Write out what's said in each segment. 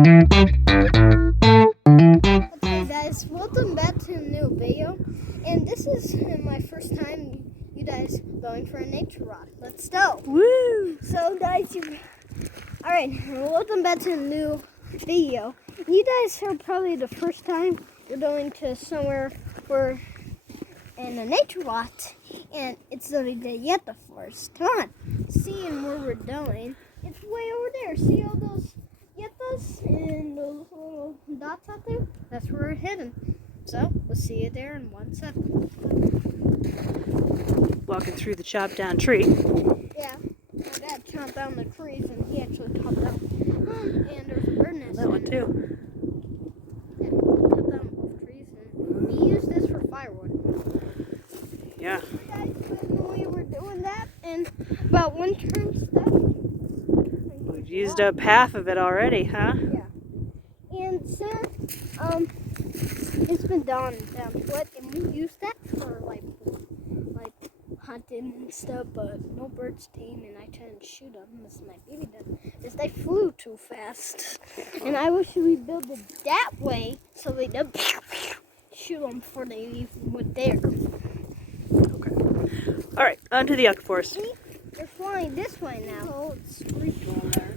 Okay guys, welcome back to a new video, and this is my first time you guys going for a nature walk. Let's go! Woo! So guys, alright, welcome back to a new video. You guys are probably the first time you're going to somewhere for in a nature walk, and it's the Yucca Forest. Come on, seeing where we're going. It's way over there. See all those yuccas and those little dots out there? That's where we're heading. So we'll see you there in 1 second. Walking through the chopped down tree. Yeah, my dad chopped down the trees, and he actually chopped down. And there's a bird nest. That one too. Yeah, he cut down both trees, and he used this for firewood. Yeah. You guys, when we were doing that, and about one turn step. We've used up half of it already, huh? Yeah. And since it's been down foot, and we used that for like hunting and stuff, but no birds came, and I tried to shoot them. This my baby did, because they flew too fast. And I wish we built it that way so we could shoot them before they even went there. Okay. All right, on to the Yucca Forest. See, they're flying this way now. Oh, it's street there.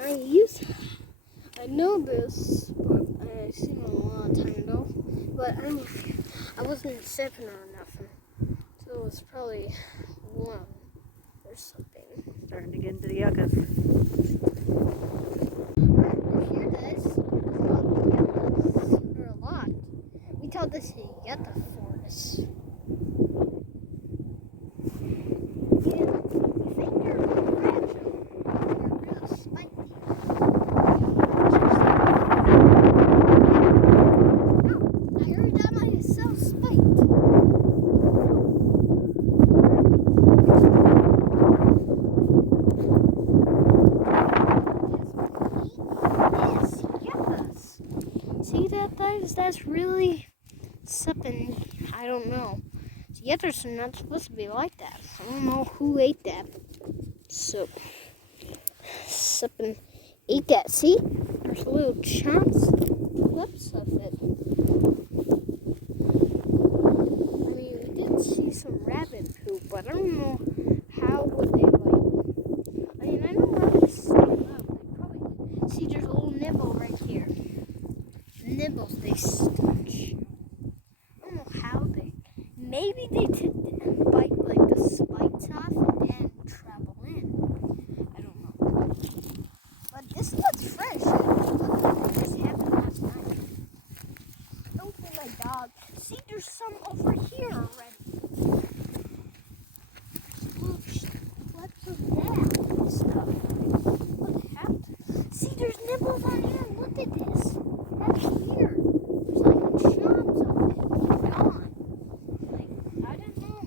I know this, but I seen it a long time ago. But I wasn't sipping or nothing, so it was probably one or something. Starting to get into the yuccas. Here, guys. There are a lot. We call this the Yucca Forest. See that, guys? That's really something. I don't know. So yuccas are not supposed to be like that. I don't know who ate that. So, something ate that. See? There's little chunks, clips of it. I mean, we did see some rabbit poop, but I don't know how would they I mean, I know rabbits stand up. They probably see there's a little nibble right here. Nibbles they touch. I don't know how they. Maybe they did bite like the spikes off and then travel in. I don't know. But this looks fresh. This happened last night. Don't be my dog. See, there's some over here already. Look, clips of that and stuff. What happened? See, there's nibbles on here. Look at this. That's weird. There's like chunks of it gone. Like, I don't know.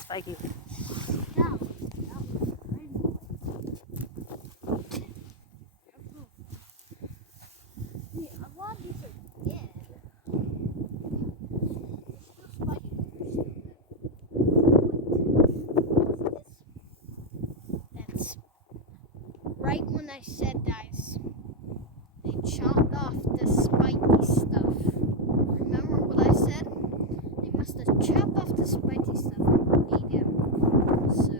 Spiky. That's right when I said, guys, they chopped off the spiky stuff. Remember what I said? They must have chopped off the spiky stuff and ate it. So,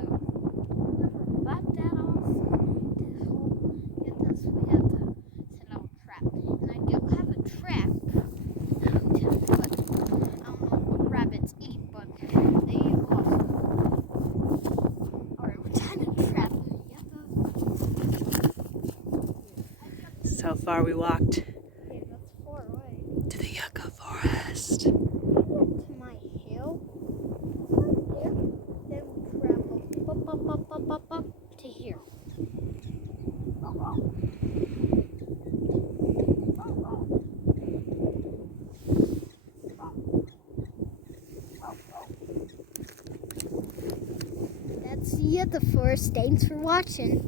whoever bought that off, we have to set out a trap. And I do have a trap, but I don't know what rabbits eat, but they eat lots of them. Alright, we're trying to trap the yucca. This is how far we walked Okay, that's far away. to the Yucca Forest. To my hill. There. Then we travel up to here. Yucca Forest. Thanks for watching.